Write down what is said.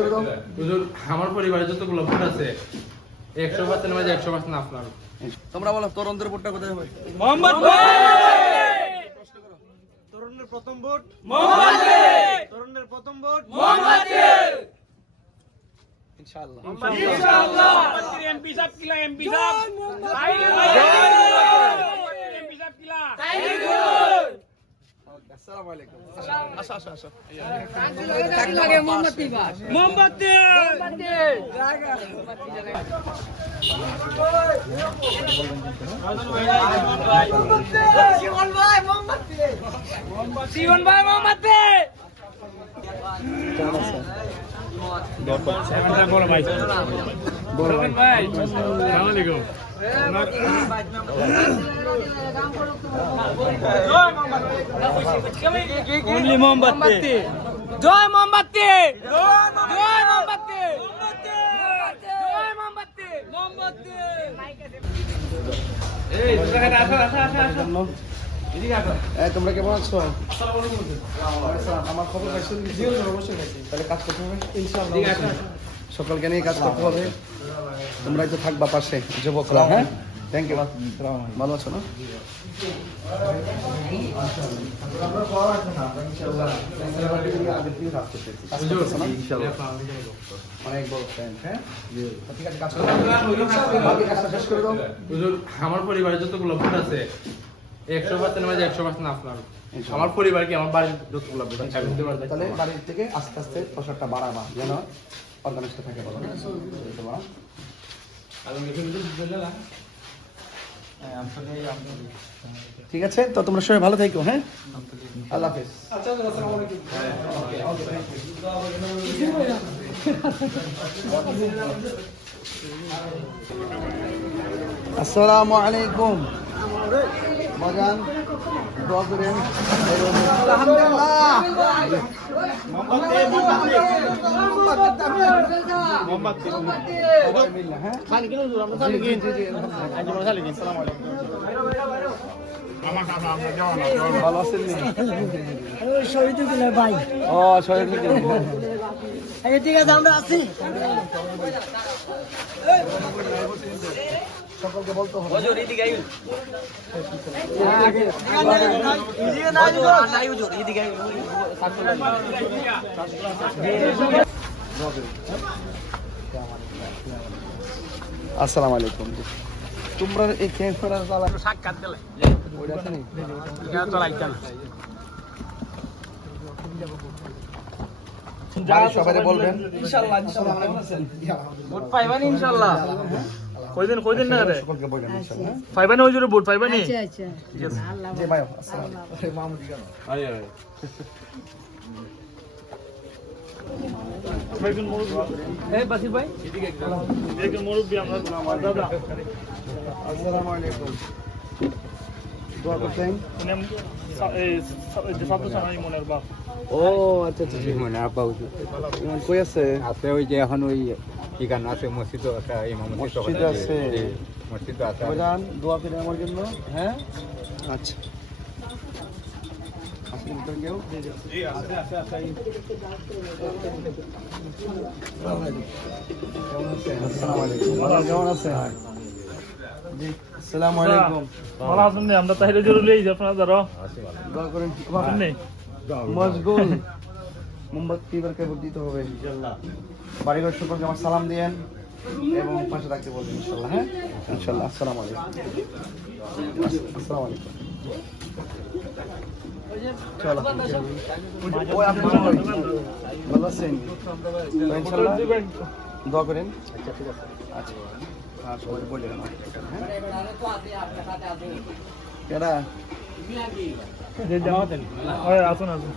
করে দাও। হুজুর আমার পরিবারে যতগুলো ভোট আছে 100% মাঝে 100% আপনার। তোমরা বলো তরুণদের ভোটটা কোথায় হবে? মোহাম্মদ ভাই তরুণের প্রথম ভোট মোহাম্মদ ভাই তরুণের প্রথম ভোট মোহাম্মদ ভাই ইনশাআল্লাহ ইনশাআল্লাহ এমপি সাহেব কিলা এমপি সাহেব এমপি সাহেব কিলা আসসালামু আলাইকুম। আসো আসো আসো। মোমবাতি জীবন ভাই মোমবাতি বলো ভাই বলো ভাই। ভাই আসসালামু আলাইকুম only মোমবাতি জয় মোমবাতি জয় মোমবাতি জয় মোমবাতি মোমবাতি এই তোমরা আসো আসো আসো আসো এদিকে আসো তোমরা কেমন আছো? আসসালামু আলাইকুম। আমার খবর পাইছো? জি হুজুর অবশ্যই পাইছি। তাহলে কাজ করতে হবে ইনশাআল্লাহ। ঠিক আছে। সকলকে নিয়ে কাজ করতে হবে। তোমরাই তো থাকবা পাশে যুবকরা। হ্যাঁ, থ্যাংক ইউ। ভালো আছো না? হুজুর ইনশাআল্লাহ। অনেক বড় ফ্যান। হ্যাঁ, ঠিক আছে, কাজ করো। বাকি কাজটা শেষ করে দাও। হুজুর আমার পরিবারে যতগুলো ভোট আছে 100% মাঝে 100% আপনার। আমার পরিবার কি আমার বাড়ির যতগুলো ভোট আছে দিতে পারবে? তাহলে বাড়ির থেকে আস্তে আস্তে প্রসারটা বাড়াবা যেন অর্গানাইজটা থাকে। বলো ঠিক আছে, তো তোমরা সবাই ভালো থেকো। হ্যাঁ, আল্লাহ হাফেজ। আসসালামু আলাইকুম বাজান, দোয়া করেন। আলহামদুলিল্লাহ। সবাই মিলে, হ্যাঁ? জি, জি, জি, জি, ভালো আছেন নি? শহীদুল ভাই ও শহীদুল ঠিক আছে আমরা আছি সকলকে বলতে হবে। আসসালামু আলাইকুম। তোমরা এই ক্যামেরা চালা সাক্ষাৎ দিলে ওইটা আছে নি? এটা চালাইতে না বাড়ির সবাইকে বলবেন। ভোট পাইবানি ইনশাআল্লাহ কয়দিন না রে সকলকে বলবেন ইনশাআল্লাহ। পাইবানি হুজুর ভোট পাইবানি আচ্ছা আচ্ছা জি ভাই, আসসালামু আলাইকুম। এই বাসির ভাই এদিকে মুরব্বি আমরা দাদা আসসালামু আলাইকুম। দোয়া করতেন। ও আচ্ছা আচ্ছা, মানে আব্বা ইমান কই আছে? আছে ওই যে এখন ওই ঠিকানা আছে মসজিদও আছে ইমাম মসজিদ আছে। মসজিদ আছে বাজান দোয়া করেন আমার জন্য। হ্যাঁ, আচ্ছা। আসলে ভিতরে কেউ? আসসালামু আলাইকুম। কেমন আছেন? জি, আসসালামু আলাইকুম। ভালো আছেন নি আমরা তাহলে জরুরি এই যে আপনারা ধরো দোয়া করেন। আছেন নি মশগুল মোমবাতি বারকে ভোট দিতে হবে ইনশাআল্লাহ। বাড়িঘর সকলকে আমার সালাম দিয়েন এবং পাশে থাকতে বলবেন ইনশাআল্লাহ। হ্যাঁ, ইনশাআল্লাহ। আসসালামু আলাইকুম। আসসালামু আলাইকুম। চলো। ওই আপনি ভালো আছেন? তো ইনশাআল্লাহ দোয়া করেন। আচ্ছা, ঠিক আছে। আচ্ছা, আর সবাই বললেন আমার। কেডা? যে জামাতেন ওই আসুন আসুন